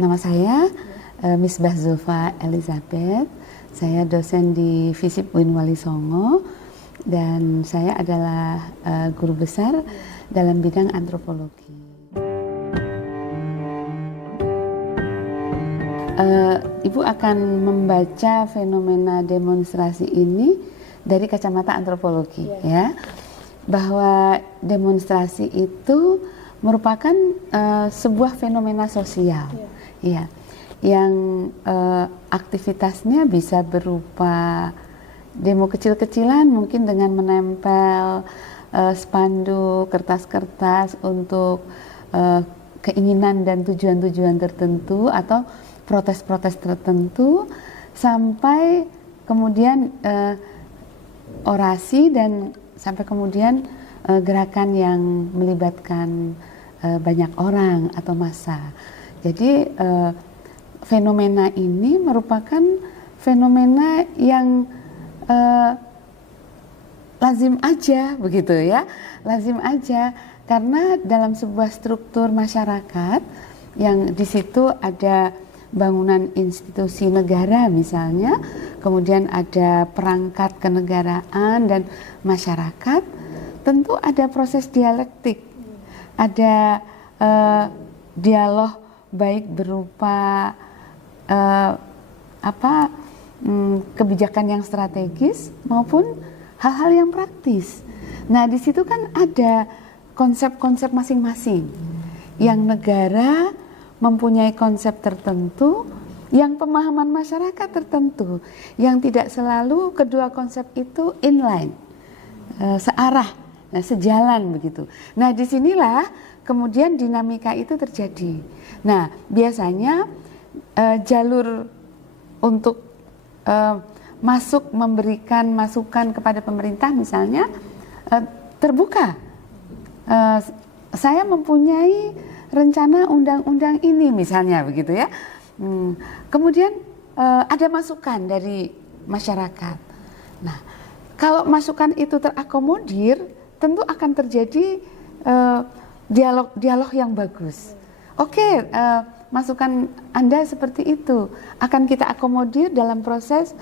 Nama saya Misbah Zulfa Elizabeth. Saya dosen di FISIP UIN Wali Songo dan saya adalah guru besar dalam bidang antropologi. Ibu akan membaca fenomena demonstrasi ini dari kacamata antropologi, ya, bahwa demonstrasi itu merupakan sebuah fenomena sosial, ya, yang aktivitasnya bisa berupa demo kecil-kecilan, mungkin dengan menempel spanduk, kertas-kertas untuk keinginan dan tujuan-tujuan tertentu atau protes-protes tertentu, sampai kemudian orasi dan sampai kemudian gerakan yang melibatkan banyak orang atau massa. Jadi fenomena ini merupakan fenomena yang lazim aja, begitu ya, lazim aja, karena dalam sebuah struktur masyarakat yang di situ ada bangunan institusi negara misalnya, kemudian ada perangkat kenegaraan dan masyarakat, tentu ada proses dialektik, ada dialog baik berupa kebijakan yang strategis maupun hal-hal yang praktis. Nah, di situ kan ada konsep-konsep masing-masing, yang negara mempunyai konsep tertentu, yang pemahaman masyarakat tertentu, yang tidak selalu kedua konsep itu inline, searah, sejalan begitu. Nah, disinilah kemudian dinamika itu terjadi. Nah, biasanya jalur untuk masuk memberikan masukan kepada pemerintah misalnya terbuka. Saya mempunyai rencana undang-undang ini misalnya, begitu ya. Kemudian ada masukan dari masyarakat. Nah, kalau masukan itu terakomodir, tentu akan terjadi dialog yang bagus. Oke, masukan Anda seperti itu akan kita akomodir dalam proses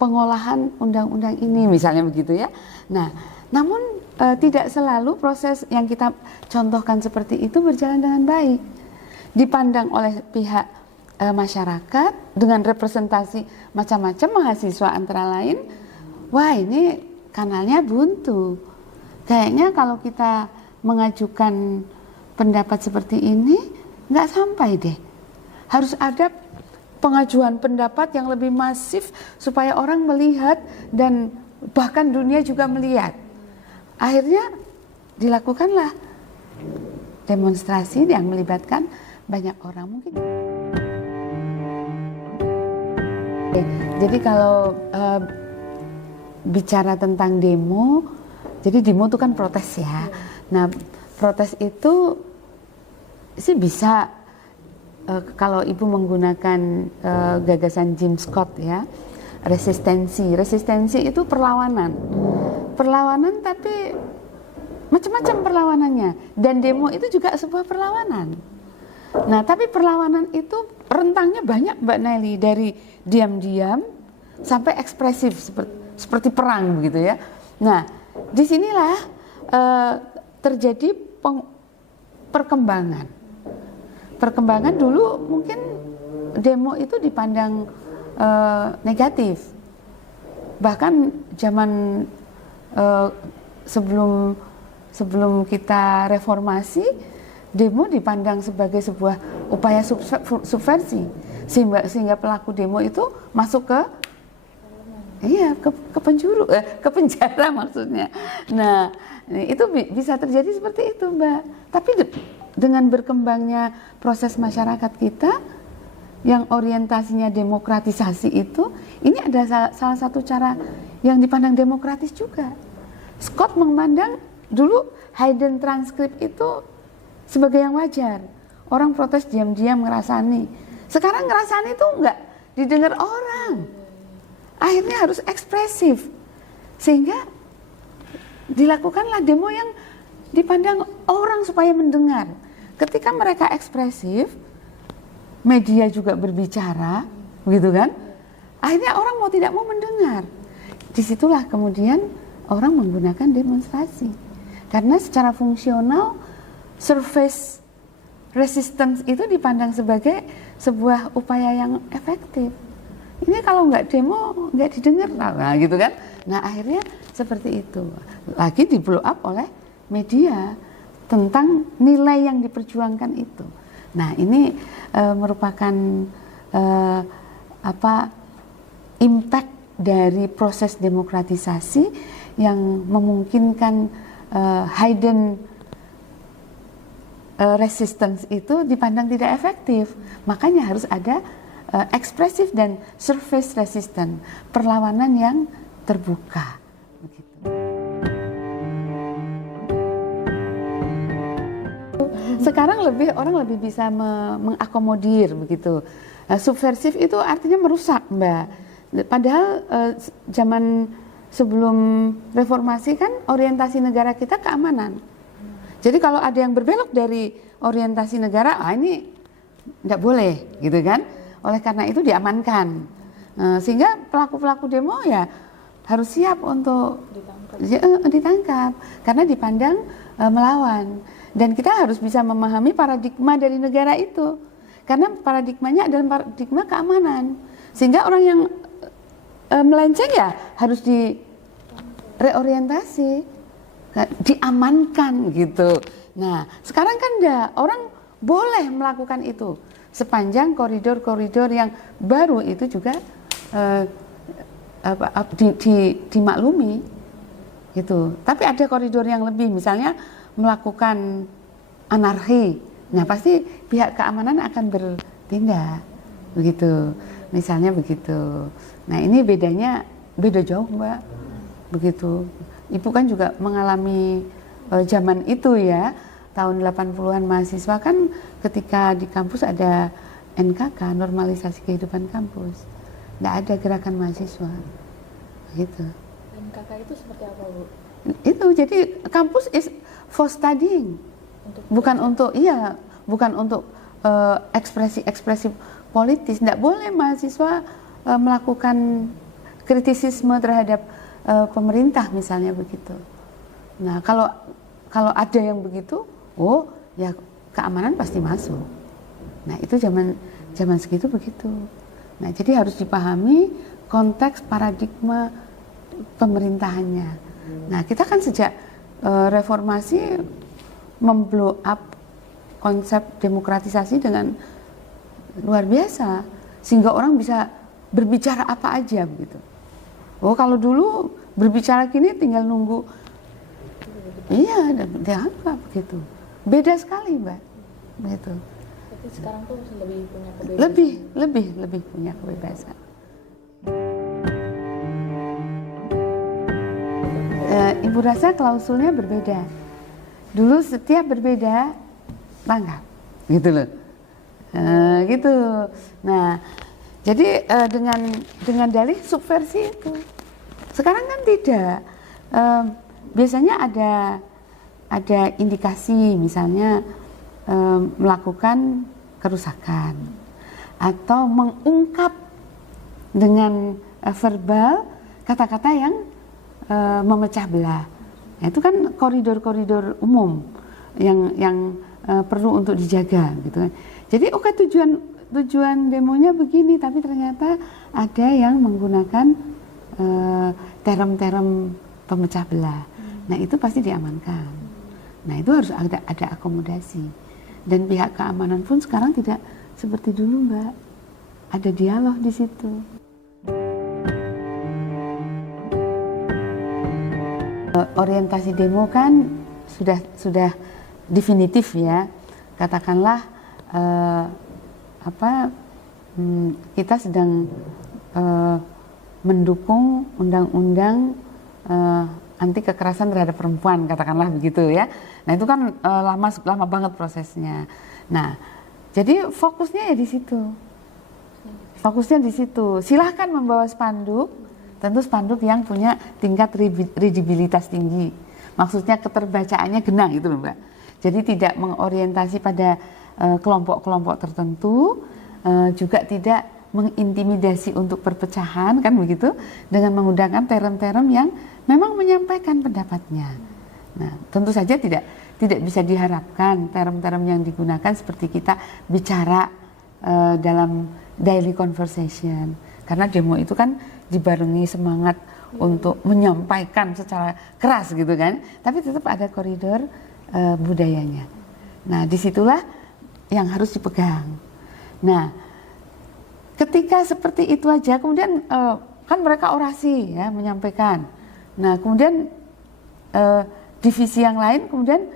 pengolahan undang-undang ini misalnya, begitu ya. Nah, namun tidak selalu proses yang kita contohkan seperti itu berjalan dengan baik. Dipandang oleh pihak masyarakat dengan representasi macam-macam mahasiswa antara lain, wah ini kanalnya buntu. Kayaknya kalau kita mengajukan pendapat seperti ini nggak sampai deh. Harus ada pengajuan pendapat yang lebih masif supaya orang melihat dan bahkan dunia juga melihat. Akhirnya dilakukanlah demonstrasi yang melibatkan banyak orang mungkin. Jadi kalau bicara tentang demo, jadi demo itu kan protes ya. Nah, protes itu sih bisa kalau ibu menggunakan gagasan Jim Scott ya, resistensi itu perlawanan tapi macam-macam perlawanannya, dan demo itu juga sebuah perlawanan. Nah, tapi perlawanan itu rentangnya banyak, Mbak Nelly, dari diam-diam sampai ekspresif seperti perang begitu ya. Nah, disinilah terjadi perkembangan dulu mungkin demo itu dipandang negatif. Bahkan zaman sebelum kita reformasi, demo dipandang sebagai sebuah upaya subversi, sehingga pelaku demo itu masuk ke penjara maksudnya. Nah, itu bisa terjadi seperti itu, Mbak. Tapi dengan berkembangnya proses masyarakat kita yang orientasinya demokratisasi itu, ini ada salah satu cara yang dipandang demokratis juga. Scott memandang dulu hidden transcript itu sebagai yang wajar. Orang protes diam-diam ngerasani. Sekarang ngerasani itu enggak didengar orang. Akhirnya harus ekspresif. Sehingga dilakukanlah demo yang dipandang orang supaya mendengar. Ketika mereka ekspresif, media juga berbicara, begitu kan? Akhirnya orang mau tidak mau mendengar. Disitulah kemudian orang menggunakan demonstrasi. Karena secara fungsional surface resistance itu dipandang sebagai sebuah upaya yang efektif. Ini kalau nggak demo nggak didengar, nah gitu kan? Nah akhirnya seperti itu. Lagi di blow up oleh media tentang nilai yang diperjuangkan itu. Nah ini merupakan impact dari proses demokratisasi yang memungkinkan hidden resistance itu dipandang tidak efektif. Makanya harus ada ekspresif dan surface resistance, perlawanan yang terbuka. Begitu. Sekarang orang lebih bisa mengakomodir begitu. Subversif itu artinya merusak, Mbak. Padahal zaman sebelum reformasi kan orientasi negara kita keamanan. Jadi kalau ada yang berbelok dari orientasi negara, ini tidak boleh, gitu kan? Oleh karena itu diamankan. Sehingga pelaku-pelaku demo ya harus siap untuk ditangkap karena dipandang melawan. Dan kita harus bisa memahami paradigma dari negara itu. Karena paradigmanya adalah paradigma keamanan. Sehingga orang yang melenceng ya harus direorientasi, diamankan gitu. Nah, sekarang kan orang boleh melakukan itu sepanjang koridor-koridor yang baru itu juga dimaklumi gitu. Tapi ada koridor yang lebih, misalnya melakukan anarki. Nah, pasti pihak keamanan akan bertindak begitu. Misalnya begitu. Nah, ini beda jauh, Mbak. Begitu. Ibu kan juga mengalami zaman itu ya, tahun 80-an mahasiswa kan ketika di kampus ada NKK, normalisasi kehidupan kampus. Nggak ada gerakan mahasiswa. Gitu. NKK itu seperti apa, Bu? Itu jadi kampus is for studying. Bukan untuk ekspresi politis. Nggak boleh mahasiswa melakukan kritisisme terhadap pemerintah misalnya begitu. Nah kalau ada yang begitu, ya keamanan pasti masuk. Nah itu zaman segitu begitu. Nah jadi harus dipahami konteks paradigma pemerintahannya. Nah kita kan sejak reformasi memblow up konsep demokratisasi dengan luar biasa sehingga orang bisa berbicara apa aja begitu. Kalau dulu berbicara gini tinggal nunggu, iya dianggap begitu. Beda sekali, Mbak. Begitu. Tapi sekarang tuh lebih punya kebebasan. Lebih punya kebebasan. Ibu rasa klausulnya berbeda. Dulu setiap berbeda tangkap, gitu loh. Gitu. Nah, jadi dengan dalih subversi itu. Sekarang kan tidak. Biasanya ada indikasi, misalnya melakukan kerusakan atau mengungkap dengan verbal kata-kata yang memecah belah. Nah, itu kan koridor-koridor umum yang perlu untuk dijaga, gitu kan. Jadi tujuan demonya begini, tapi ternyata ada yang menggunakan term-term pemecah belah. Nah itu pasti diamankan. Nah itu harus ada akomodasi. Dan pihak keamanan pun sekarang tidak seperti dulu, Mbak. Ada dialog di situ. Orientasi demo kan sudah definitif ya. Katakanlah kita sedang mendukung undang-undang anti kekerasan terhadap perempuan, katakanlah begitu ya. Nah itu kan lama banget prosesnya. Nah jadi fokusnya ya di situ. Fokusnya di situ. Silahkan membawa spanduk, tentu spanduk yang punya tingkat readabilitas tinggi. Maksudnya keterbacaannya genang itu loh, Mbak. Jadi tidak mengorientasi pada kelompok-kelompok tertentu, juga tidak mengintimidasi untuk perpecahan, kan begitu, dengan menggunakan term-term yang memang menyampaikan pendapatnya. Nah, tentu saja tidak bisa diharapkan term-term yang digunakan seperti kita bicara dalam daily conversation, karena demo itu kan dibarengi semangat untuk menyampaikan secara keras gitu kan, tapi tetap ada koridor budayanya. Nah, disitulah yang harus dipegang. Nah, ketika seperti itu aja, kemudian kan mereka orasi ya, menyampaikan. Nah, kemudian divisi yang lain kemudian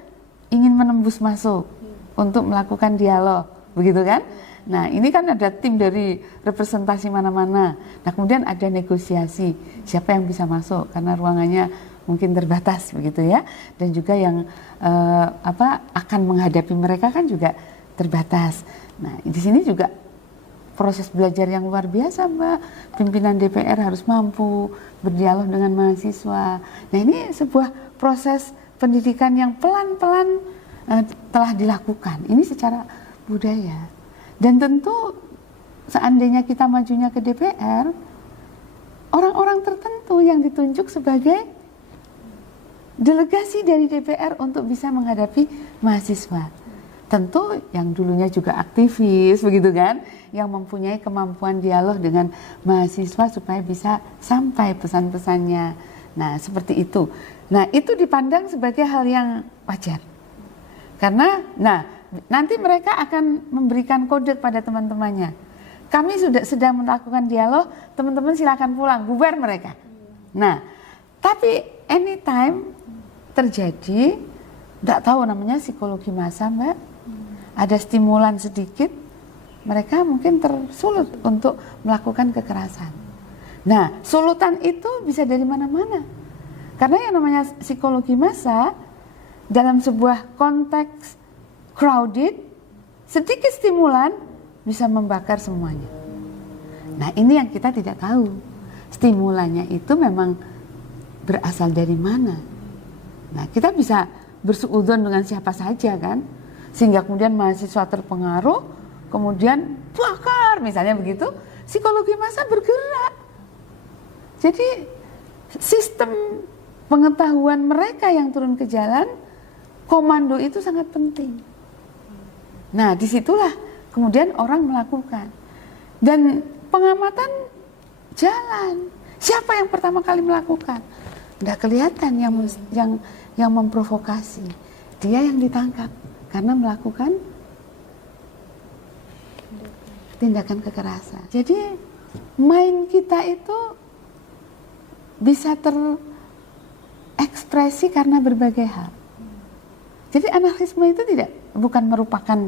ingin menembus masuk untuk melakukan dialog, begitu kan? Nah, ini kan ada tim dari representasi mana-mana. Nah, kemudian ada negosiasi siapa yang bisa masuk karena ruangannya mungkin terbatas, begitu ya. Dan juga yang akan menghadapi mereka kan juga terbatas. Nah, di sini juga proses belajar yang luar biasa, Mbak. Pimpinan DPR harus mampu berdialog dengan mahasiswa. Nah, ini sebuah proses pendidikan yang pelan-pelan telah dilakukan. Ini secara budaya. Dan tentu seandainya kita majunya ke DPR, orang-orang tertentu yang ditunjuk sebagai delegasi dari DPR untuk bisa menghadapi mahasiswa. Tentu yang dulunya juga aktivis, begitu kan, yang mempunyai kemampuan dialog dengan mahasiswa supaya bisa sampai pesan-pesannya. Nah, seperti itu. Nah, itu dipandang sebagai hal yang wajar. Karena, nanti mereka akan memberikan kode pada teman-temannya. Kami sedang melakukan dialog, teman-teman silakan pulang, bubar mereka. Nah, tapi anytime terjadi, tidak tahu namanya psikologi massa, Mbak. Ada stimulan sedikit, mereka mungkin tersulut untuk melakukan kekerasan. Nah, sulutan itu bisa dari mana-mana. Karena yang namanya psikologi massa, dalam sebuah konteks crowded, sedikit stimulan bisa membakar semuanya. Nah, ini yang kita tidak tahu. Stimulannya itu memang berasal dari mana. Nah, kita bisa bersuudzon dengan siapa saja kan, sehingga kemudian mahasiswa terpengaruh, kemudian bakar misalnya begitu, psikologi massa bergerak. Jadi sistem pengetahuan mereka yang turun ke jalan, komando itu sangat penting. Nah, disitulah kemudian orang melakukan. Dan pengamatan jalan. Siapa yang pertama kali melakukan? Tidak kelihatan yang memprovokasi. Dia yang ditangkap karena melakukan tindakan kekerasan. Jadi mind kita itu bisa terekspresi karena berbagai hal. Jadi anarkisme itu bukan merupakan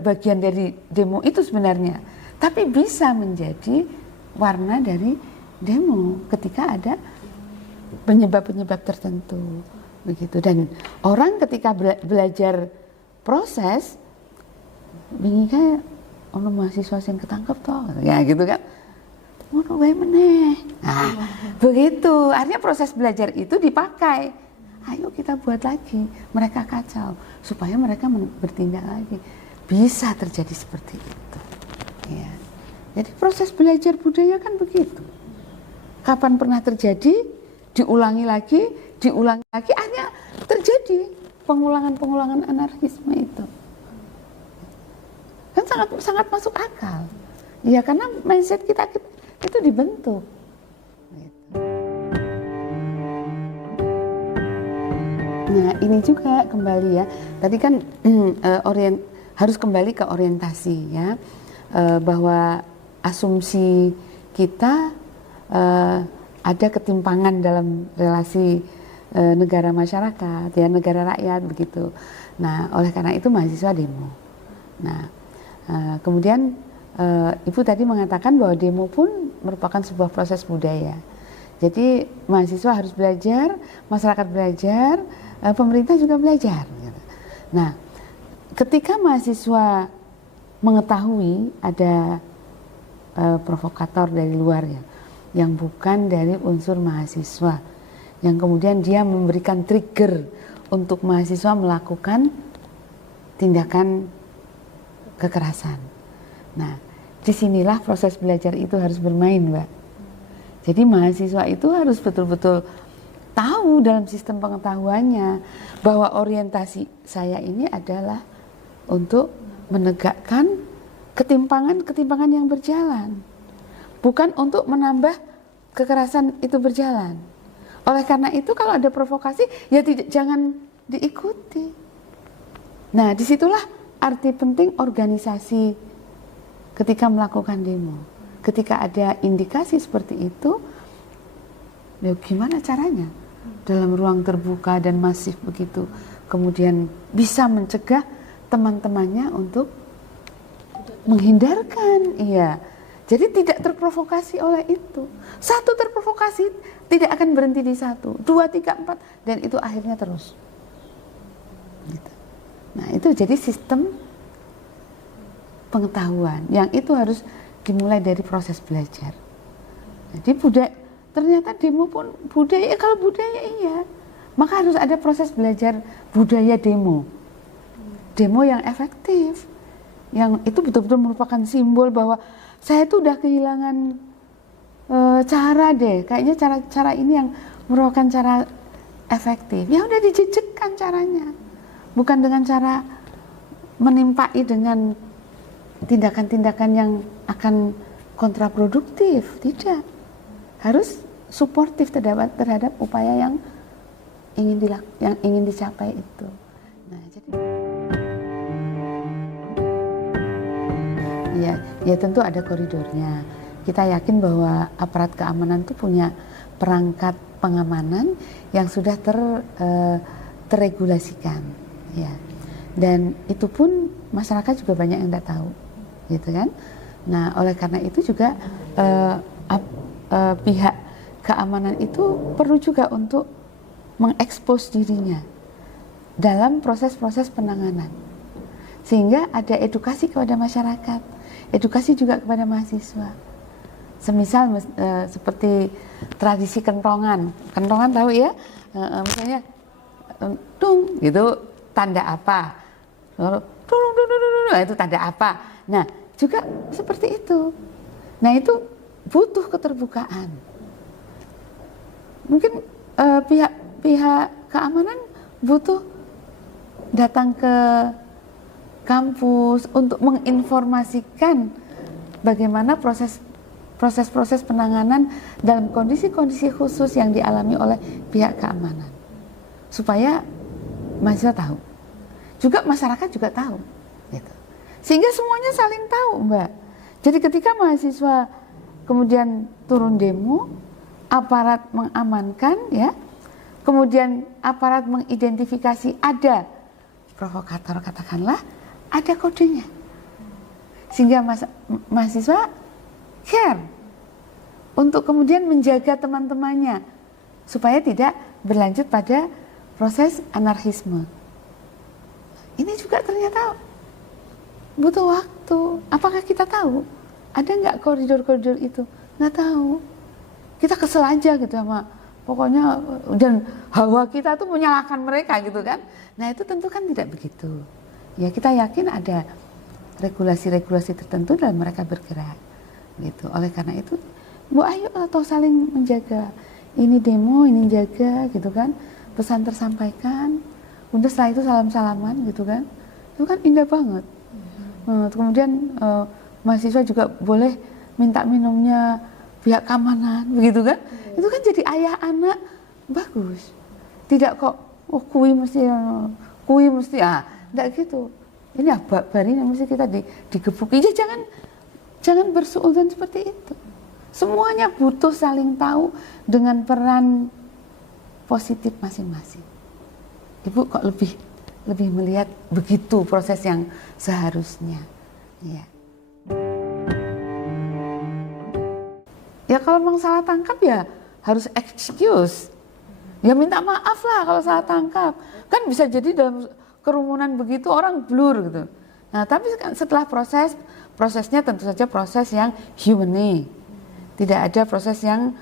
bagian dari demo itu sebenarnya, tapi bisa menjadi warna dari demo ketika ada penyebab-penyebab tertentu, begitu. Dan orang ketika belajar proses, bingungnya, ono mahasiswa yang ketangkep toh, ya gitu kan. Ngono wae meneh. Nah, begitu. Artinya proses belajar itu dipakai. Ayo kita buat lagi, mereka kacau, supaya mereka bertindak lagi. Bisa terjadi seperti itu. Ya. Jadi proses belajar budaya kan begitu. Kapan pernah terjadi, diulangi lagi, akhirnya terjadi pengulangan anarkisme itu. Kan sangat masuk akal. Ya, karena mindset kita itu dibentuk. Nah, ini juga kembali ya. Tadi kan harus kembali ke orientasi ya, bahwa asumsi kita ada ketimpangan dalam relasi negara masyarakat, ya negara rakyat begitu. Nah, oleh karena itu mahasiswa demo. Nah, kemudian Ibu tadi mengatakan bahwa demo pun merupakan sebuah proses budaya. Jadi mahasiswa harus belajar, masyarakat belajar, pemerintah juga belajar. Nah, ketika mahasiswa mengetahui ada provokator dari luar ya, yang bukan dari unsur mahasiswa, yang kemudian dia memberikan trigger untuk mahasiswa melakukan tindakan kekerasan. Nah, disinilah proses belajar itu harus bermain, Mbak. Jadi mahasiswa itu harus betul-betul tahu dalam sistem pengetahuannya bahwa orientasi saya ini adalah untuk menegakkan ketimpangan-ketimpangan yang berjalan, bukan untuk menambah kekerasan itu berjalan. Oleh karena itu kalau ada provokasi ya jangan diikuti. Nah, disitulah arti penting organisasi ketika melakukan demo. Ketika ada indikasi seperti itu, ya gimana caranya dalam ruang terbuka dan masif begitu, kemudian bisa mencegah teman-temannya untuk menghindarkan, iya. Jadi tidak terprovokasi oleh itu. Satu terprovokasi tidak akan berhenti di 1, 2, 3, 4 dan itu akhirnya terus. Gitu. Nah itu jadi sistem pengetahuan yang itu harus dimulai dari proses belajar. Jadi ternyata demo pun budaya, kalau budaya iya, maka harus ada proses belajar budaya demo. Demo yang efektif, yang itu betul-betul merupakan simbol bahwa saya itu udah kehilangan cara deh, kayaknya cara ini yang merupakan cara efektif. Ya udah dijejekkan caranya, bukan dengan cara menimpai dengan tindakan-tindakan yang akan kontraproduktif, tidak. Harus suportif terhadap upaya yang ingin dicapai itu. Nah, jadi ya tentu ada koridornya. Kita yakin bahwa aparat keamanan itu punya perangkat pengamanan yang sudah terregulasikan, ya. Dan itu pun masyarakat juga banyak yang tidak tahu, gitu kan. Nah, oleh karena itu juga pihak keamanan itu perlu juga untuk mengekspos dirinya dalam proses-proses penanganan, sehingga ada edukasi kepada masyarakat, edukasi juga kepada mahasiswa. Semisal seperti tradisi kentongan tahu ya, misalnya tung gitu tanda apa, nah, itu tanda apa. Nah juga seperti itu. Nah itu butuh keterbukaan. Mungkin pihak keamanan butuh datang ke kampus untuk menginformasikan bagaimana proses penanganan dalam kondisi-kondisi khusus yang dialami oleh pihak keamanan, supaya mahasiswa tahu, juga masyarakat juga tahu, gitu. Sehingga semuanya saling tahu, Mbak. Jadi ketika mahasiswa kemudian turun demo, aparat mengamankan, ya, kemudian aparat mengidentifikasi ada provokator, katakanlah, ada kodenya, sehingga mahasiswa care untuk kemudian menjaga teman-temannya supaya tidak berlanjut pada proses anarkisme. Ini juga ternyata butuh waktu. Apakah kita tahu? Ada nggak koridor-koridor itu? Nggak tahu. Kita kesel aja gitu sama, pokoknya, dan hawa kita tuh menyalahkan mereka gitu kan. Nah itu tentu kan tidak begitu. Ya kita yakin ada regulasi-regulasi tertentu dalam mereka bergerak gitu. Oleh karena itu, Bu ayo atau saling menjaga. Ini demo, ini jaga gitu kan. Pesan tersampaikan. Udah setelah itu salam-salaman gitu kan. Itu kan indah banget. Kemudian mahasiswa juga boleh minta minumnya pihak keamanan begitu kan. Itu kan jadi ayah anak bagus. Tidak kok kui mesti enggak gitu. Ini bari yang mesti kita digebuki. Ya jangan bersuudzon seperti itu. Semuanya butuh saling tahu dengan peran positif masing-masing. Ibu kok lebih melihat begitu proses yang seharusnya. Ya. Ya kalau memang salah tangkap ya harus excuse. Ya minta maaf lah kalau salah tangkap. Kan bisa jadi dalam kerumunan begitu orang blur gitu. Nah tapi setelah prosesnya tentu saja proses yang humane. Tidak ada proses yang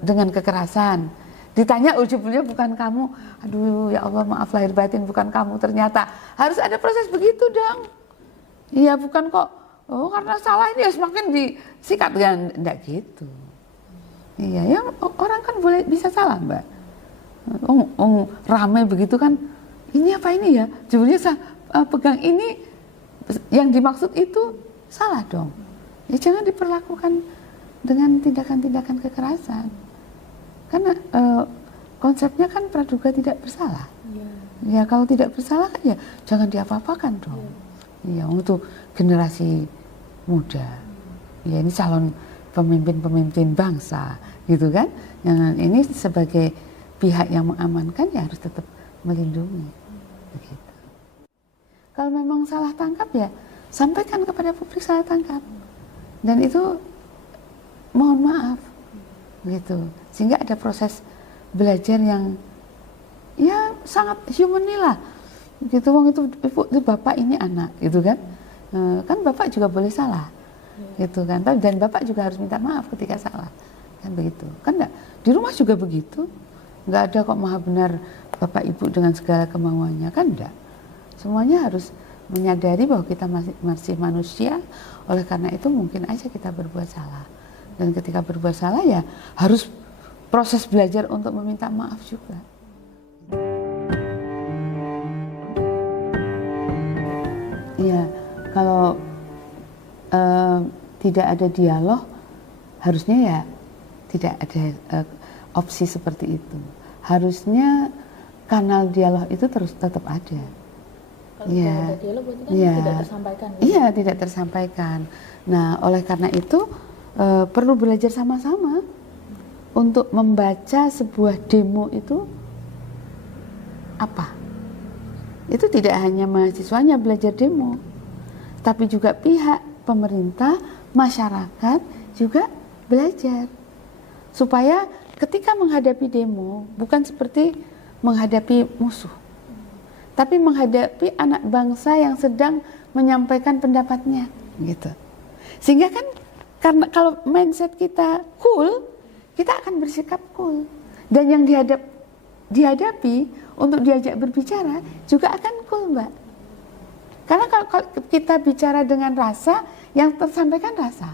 dengan kekerasan. Ditanya ujung-ujungnya bukan kamu, aduh ya Allah maaf lahir batin bukan kamu, ternyata harus ada proses begitu dong. Iya bukan kok oh karena salah ini ya semakin disikat kan, enggak gitu. Iya ya, orang kan boleh bisa salah Mbak. Rame begitu kan, ini apa ini ya, judulnya pegang ini, yang dimaksud itu salah dong. Ya jangan diperlakukan dengan tindakan-tindakan kekerasan. Karena konsepnya kan praduga tidak bersalah. Ya kalau tidak bersalah kan ya jangan diapa-apakan dong. Ya untuk generasi muda. Ya ini calon pemimpin-pemimpin bangsa gitu kan. Yang ini sebagai pihak yang mengamankan ya harus tetap melindungi. Begitu. Kalau memang salah tangkap ya sampaikan kepada publik salah tangkap. Dan itu mohon maaf gitu. Sehingga ada proses belajar yang ya sangat humane lah gitu. Wong itu ibu itu bapak ini anak gitu kan. Kan bapak juga boleh salah gitu kan, dan bapak juga harus minta maaf ketika salah kan begitu kan. Enggak di rumah juga begitu, nggak ada kok maha benar bapak ibu dengan segala kemauannya kan, enggak. Semuanya harus menyadari bahwa kita masih manusia, oleh karena itu mungkin aja kita berbuat salah, dan ketika berbuat salah ya harus proses belajar untuk meminta maaf juga. Iya, kalau tidak ada dialog, harusnya ya tidak ada opsi seperti itu. Harusnya kanal dialog itu terus tetap ada. Kalau tidak ada dialog berarti kan tidak tersampaikan. Gitu? Iya, tidak tersampaikan. Nah, oleh karena itu perlu belajar sama-sama untuk membaca sebuah demo itu apa. Itu tidak hanya mahasiswanya belajar demo, tapi juga pihak pemerintah, masyarakat juga belajar. Supaya ketika menghadapi demo, bukan seperti menghadapi musuh, tapi menghadapi anak bangsa yang sedang menyampaikan pendapatnya, gitu. Sehingga kan, karena kalau mindset kita cool, kita akan bersikap cool. Dan yang dihadapi untuk diajak berbicara juga akan cool, Mbak. Karena kalau kita bicara dengan rasa, yang tersampaikan rasa.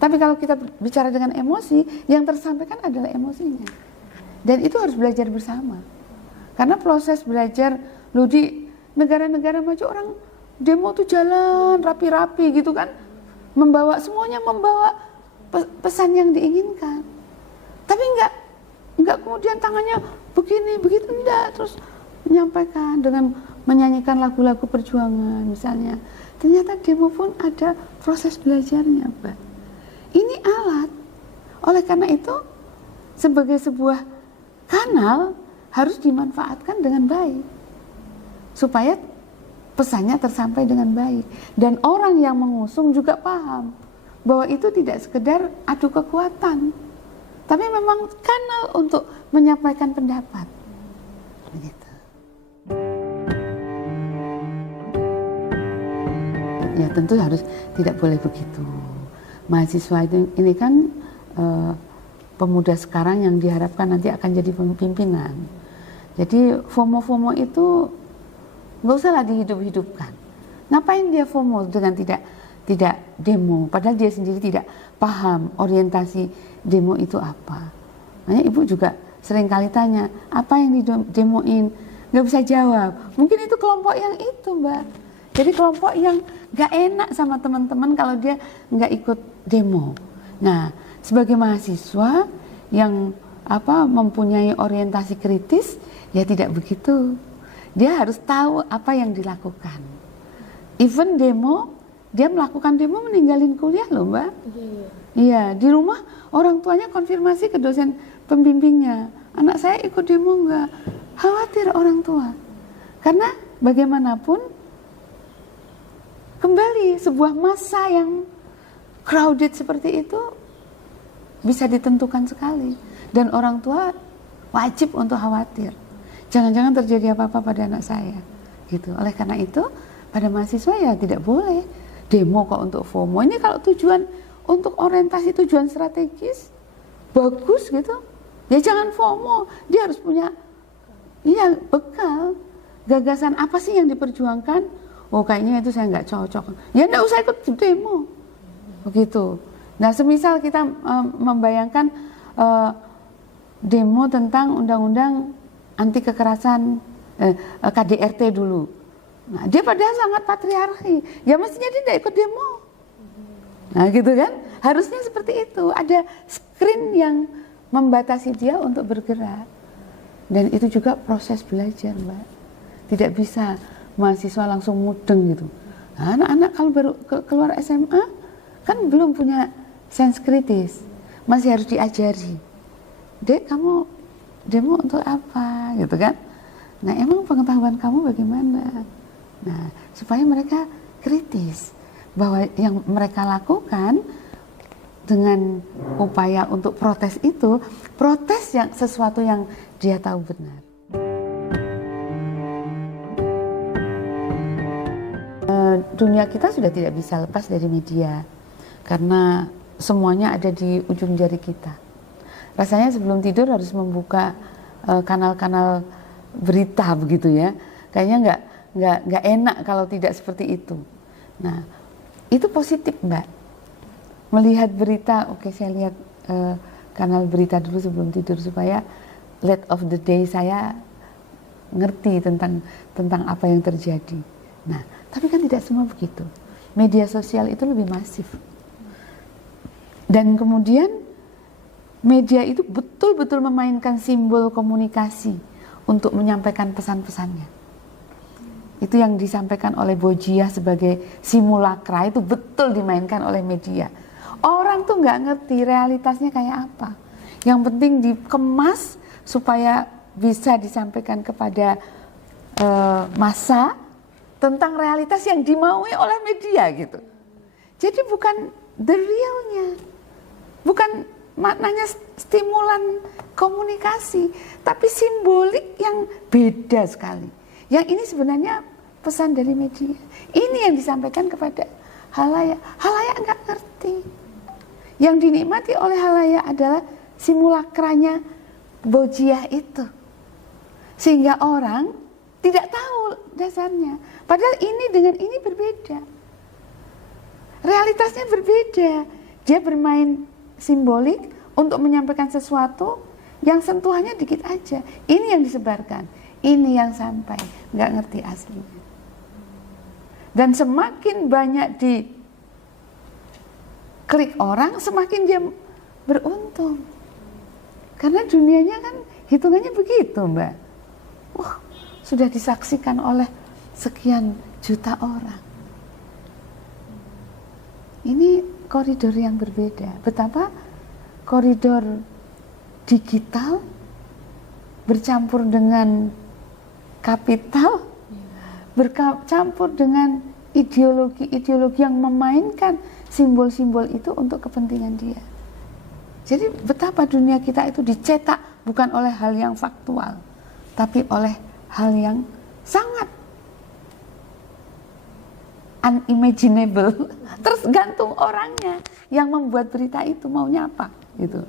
Tapi kalau kita bicara dengan emosi, yang tersampaikan adalah emosinya. Dan itu harus belajar bersama. Karena proses belajar, loh di negara-negara maju orang demo tuh jalan rapi-rapi gitu kan. Semuanya membawa pesan yang diinginkan. Tapi enggak kemudian tangannya begini, begitu, enggak. Terus menyampaikan dengan menyanyikan lagu-lagu perjuangan misalnya. Ternyata demo pun ada proses belajarnya, Mbak. Ini alat. Oleh karena itu, sebagai sebuah kanal harus dimanfaatkan dengan baik. Supaya pesannya tersampai dengan baik. Dan orang yang mengusung juga paham bahwa itu tidak sekedar adu kekuatan, tapi memang kanal untuk menyampaikan pendapat. Begitu. Ya tentu harus tidak boleh begitu. Mahasiswa ini kan pemuda sekarang yang diharapkan nanti akan jadi pimpinan. Jadi FOMO itu nggak usah lah dihidup-hidupkan. Ngapain dia FOMO dengan tidak demo, padahal dia sendiri tidak paham orientasi demo itu apa. Makanya ibu juga sering kali tanya, apa yang didemoin? Nggak bisa jawab. Mungkin itu kelompok yang itu, Mbak. Jadi kelompok yang gak enak sama teman-teman kalau dia gak ikut demo. Nah, sebagai mahasiswa yang mempunyai orientasi kritis, ya tidak begitu. Dia harus tahu apa yang dilakukan. Even demo, dia melakukan demo meninggalin kuliah loh, Mbak. Iya, di rumah orang tuanya konfirmasi ke dosen pembimbingnya. Anak saya ikut demo enggak? Khawatir orang tua. Karena bagaimanapun kembali sebuah masa yang crowded seperti itu bisa ditentukan sekali. Dan orang tua wajib untuk khawatir. Jangan-jangan terjadi apa-apa pada anak saya. Gitu. Oleh karena itu, pada mahasiswa ya tidak boleh demo kok untuk FOMO. Ini kalau tujuan untuk orientasi tujuan strategis bagus gitu, ya jangan FOMO. Dia harus punya bekal. Gagasan apa sih yang diperjuangkan oh kayaknya itu saya nggak cocok, ya nggak usah ikut demo, begitu. Nah, semisal kita membayangkan demo tentang undang-undang anti kekerasan KDRT dulu, nah dia padahal sangat patriarki, ya mestinya dia tidak ikut demo. Nah gitu kan, harusnya seperti itu, ada screen yang membatasi dia untuk bergerak. Dan itu juga proses belajar, Mbak. Tidak bisa mahasiswa langsung mudeng gitu. Nah, anak-anak kalau baru keluar SMA kan belum punya sense kritis, masih harus diajari. Dek, kamu demo untuk apa gitu kan? Nah, emang pengetahuan kamu bagaimana? Nah, supaya mereka kritis bahwa yang mereka lakukan dengan upaya untuk protes itu, protes yang sesuatu yang dia tahu benar. Dunia kita sudah tidak bisa lepas dari media, karena semuanya ada di ujung jari kita. Rasanya sebelum tidur harus membuka kanal-kanal berita begitu ya. Kayaknya nggak enak kalau tidak seperti itu. Nah, itu positif, Mbak. Melihat berita, oke, saya lihat kanal berita dulu sebelum tidur supaya late of the day saya ngerti tentang apa yang terjadi. Nah, tapi kan tidak semua begitu. Media sosial itu lebih masif. Dan kemudian media itu betul-betul memainkan simbol komunikasi untuk menyampaikan pesan-pesannya. Itu yang disampaikan oleh Bojiah sebagai simulakra itu betul dimainkan oleh media. Orang tuh nggak ngerti realitasnya kayak apa. Yang penting dikemas supaya bisa disampaikan kepada massa tentang realitas yang dimaui oleh media gitu. Jadi bukan the realnya, bukan maknanya stimulan komunikasi, tapi simbolik yang beda sekali. Yang ini sebenarnya pesan dari media. Ini yang disampaikan kepada halayak. Halayak nggak ngerti. Yang dinikmati oleh halayak adalah simulakranya Bojiah itu. Sehingga orang tidak tahu dasarnya. Padahal ini dengan ini berbeda. Realitasnya berbeda. Dia bermain simbolik untuk menyampaikan sesuatu yang sentuhannya dikit aja. Ini yang disebarkan, ini yang sampai, nggak ngerti aslinya. Dan semakin banyak diklik orang, semakin dia beruntung. Karena dunianya kan hitungannya begitu, Mbak. Wah, sudah disaksikan oleh sekian juta orang. Ini koridor yang berbeda. Betapa koridor digital bercampur dengan kapital, bercampur dengan ideologi-ideologi yang memainkan simbol-simbol itu untuk kepentingan dia. Jadi betapa dunia kita itu dicetak bukan oleh hal yang faktual, tapi oleh hal yang sangat unimaginable. Tergantung orangnya yang membuat berita itu maunya apa gitu.